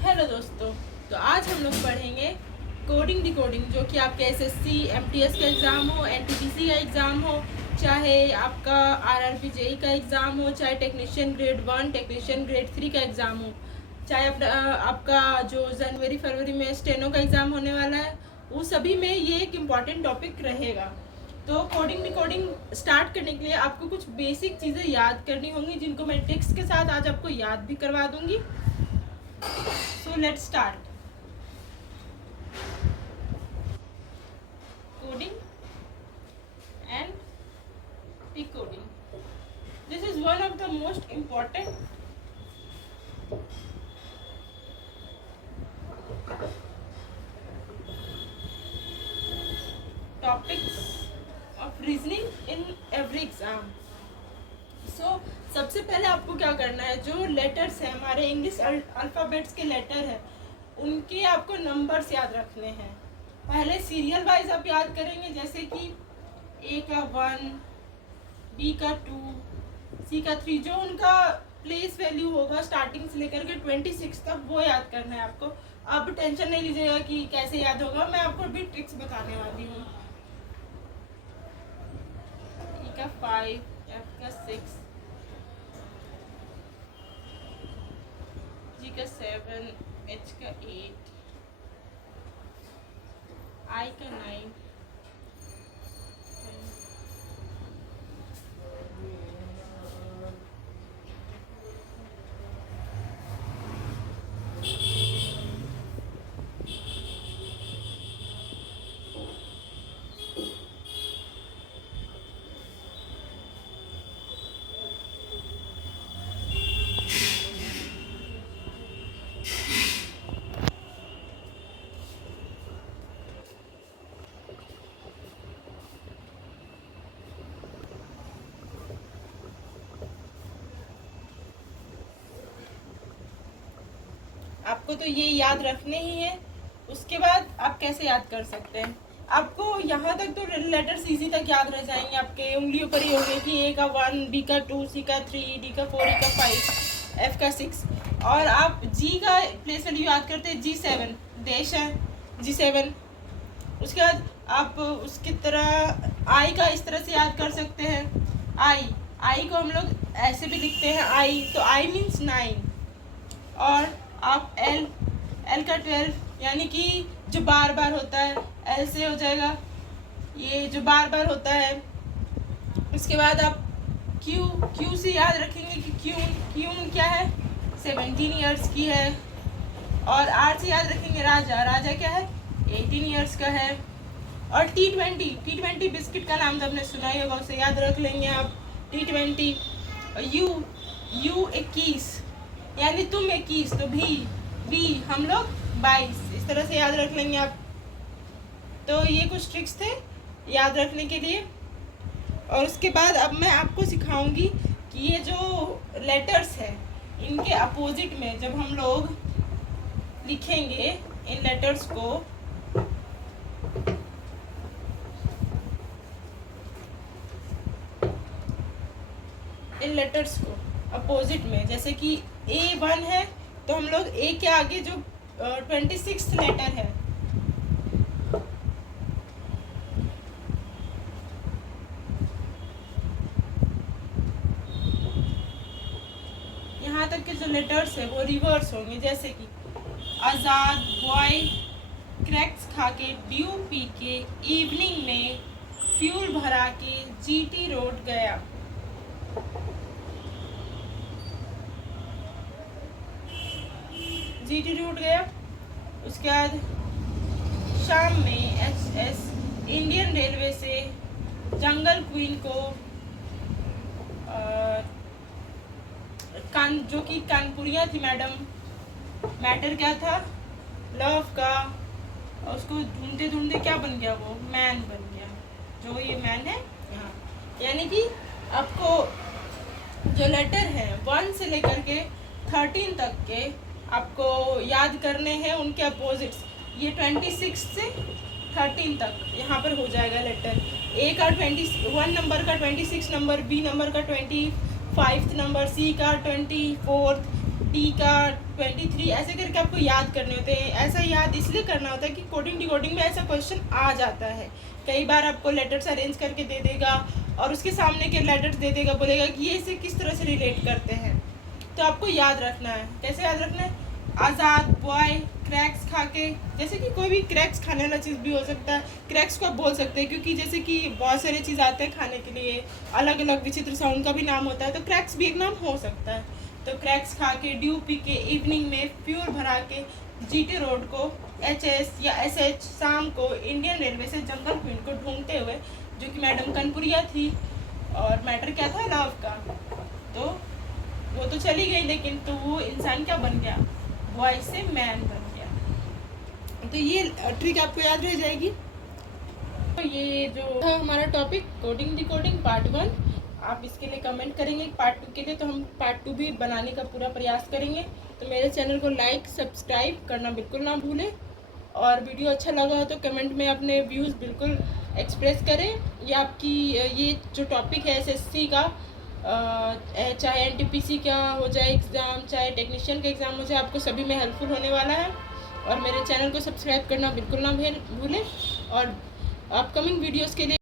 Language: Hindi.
हेलो दोस्तों, तो आज हम लोग पढ़ेंगे कोडिंग डिकोडिंग, जो कि आपके एसएससी एमटीएस का एग्ज़ाम हो, एनटीपीसी का एग्ज़ाम हो, चाहे आपका आरआरबी जेई का एग्ज़ाम हो, चाहे टेक्नीशियन ग्रेड 1 टेक्नीशियन ग्रेड 3 का एग्ज़ाम हो, चाहे आपका जो जनवरी फरवरी में स्टेनो का एग्ज़ाम होने वाला है, वो सभी में ये एक इम्पॉर्टेंट टॉपिक रहेगा। तो कोडिंग डिकोडिंग स्टार्ट करने के लिए आपको कुछ बेसिक चीज़ें याद करनी होंगी, जिनको मैं टेक्स्ट के साथ आज आपको याद भी करवा दूँगी। So let's start. Coding and decoding. This is one of the most important topics of reasoning in every exam. So सबसे पहले आपको क्या करना है, जो लेटर्स हैं हमारे इंग्लिश अल्फ़ाबेट्स के लेटर है, उनके आपको नंबर्स याद रखने हैं। पहले सीरियल वाइज आप याद करेंगे, जैसे कि ए का 1, बी का 2, सी का 3, जो उनका प्लेस वैल्यू होगा स्टार्टिंग से लेकर के 26 तक, वो याद करना है आपको। अब टेंशन नहीं लीजिएगा कि कैसे याद होगा, मैं आपको भी ट्रिक्स बताने वाली हूँ। ई का 5, एफ का 6, जी का 7, एच का 8, आई का 9, आपको तो ये याद रखने ही है। उसके बाद आप कैसे याद कर सकते हैं, आपको यहाँ तक तो लेटर्स इजी तक याद रह जाएंगे, आपके उंगलियों पर ही होंगे कि ए का 1, बी का 2, सी का 3, डी का 4, ई का 5, एफ का 6। और आप जी का प्लेस वैल्यू याद करते हैं, G7 देश है, G7। उसके बाद आप उसकी तरह आई का इस तरह से याद कर सकते हैं। आई को हम लोग ऐसे भी लिखते हैं आई, तो आई मीन्स 9। और आप एल का 12, यानी कि जो बार बार होता है, एल से हो जाएगा ये जो बार बार होता है। उसके बाद आप क्यू से याद रखेंगे कि क्यू क्या है, 17 ईयर्स की है। और आर से याद रखेंगे राजा क्या है, 18 ईयर्स का है। और टी20 बिस्किट का नाम तो आपने सुना ही होगा, उसे याद रख लेंगे आप, T20। और यू 21, यानी तुम 21, तो भी हम लोग 22, इस तरह से याद रख लेंगे आप। तो ये कुछ ट्रिक्स थे याद रखने के लिए। और उसके बाद अब मैं आपको सिखाऊंगी कि ये जो लेटर्स है, इनके अपोजिट में जब हम लोग लिखेंगे इन लेटर्स को, अपोजिट में, जैसे कि A1 है, तो हम लोग ए के आगे जो 26 लेटर है, यहाँ तक के जो लेटर्स है वो रिवर्स होंगे, जैसे कि आज़ाद बॉय क्रैक्स खा के ड्यू पी के इवनिंग में फ्यूल भरा के जीटी रोड गया। जीटी रोड गया। उसके बाद शाम में एचएस इंडियन रेलवे से जंगल क्वीन को जो कि कानपुरिया थी मैडम, मैटर क्या था, लव का। और उसको ढूंढते ढूंढते क्या बन गया, वो मैन बन गया, जो ये मैन है यहाँ। यानी कि आपको जो लेटर है 1 से लेकर के 13 तक के आपको याद करने हैं, उनके अपोजिट्स। ये 26 से 13 तक यहाँ पर हो जाएगा लेटर। ए का 21 नंबर का 26 नंबर, बी नंबर का 25 नंबर, सी का 24, डी का 23 ऐसे करके आपको याद करने होते हैं। ऐसा याद इसलिए करना होता है कि कोडिंग डिकोडिंग में ऐसा क्वेश्चन आ जाता है। कई बार आपको लेटर्स अरेंज करके दे देगा और उसके सामने के लेटर्स दे देगा, बोलेगा कि ये इसे किस तरह से रिलेट करते हैं। तो आपको याद रखना है। कैसे याद रखना है? आज़ाद, बॉय, क्रैक्स खा के, जैसे कि कोई भी क्रैक्स खाने वाला चीज़ भी हो सकता है। क्रैक्स को आप बोल सकते हैं क्योंकि जैसे कि बहुत सारी चीज़ आते हैं खाने के लिए, अलग अलग विचित्र सा उनका भी नाम होता है, तो क्रैक्स भी एक नाम हो सकता है। तो क्रैक्स खा के, ड्यू पी के, इवनिंग में फ्यूल भरा के, जीटी रोड को, एचएस या एसएच, शाम को इंडियन रेलवे से जंगल क्वीन को ढूंढते हुए, जो कि मैडम कनपुरिया थी। और मैटर क्या था? लव का। तो वो तो चली गई, लेकिन तो वो इंसान क्या बन गया? बॉय से मैन बन गया। तो ये ट्रिक आपको याद रह जाएगी। तो ये जो था हमारा टॉपिक कोडिंग डिकोडिंग पार्ट 1, आप इसके लिए कमेंट करेंगे पार्ट 2 के लिए, तो हम पार्ट 2 भी बनाने का पूरा प्रयास करेंगे। तो मेरे चैनल को लाइक सब्सक्राइब करना बिल्कुल ना भूलें, और वीडियो अच्छा लगा हो तो कमेंट में अपने व्यूज़ बिल्कुल एक्सप्रेस करें। ये आपकी ये जो टॉपिक है एसएससी का, चाहे एनटीपीसी का हो जाए एग्ज़ाम, चाहे टेक्नीशियन का एग्ज़ाम हो जाए, आपको सभी में हेल्पफुल होने वाला है। और मेरे चैनल को सब्सक्राइब करना बिल्कुल ना भूलें, और अपकमिंग वीडियोस के लिए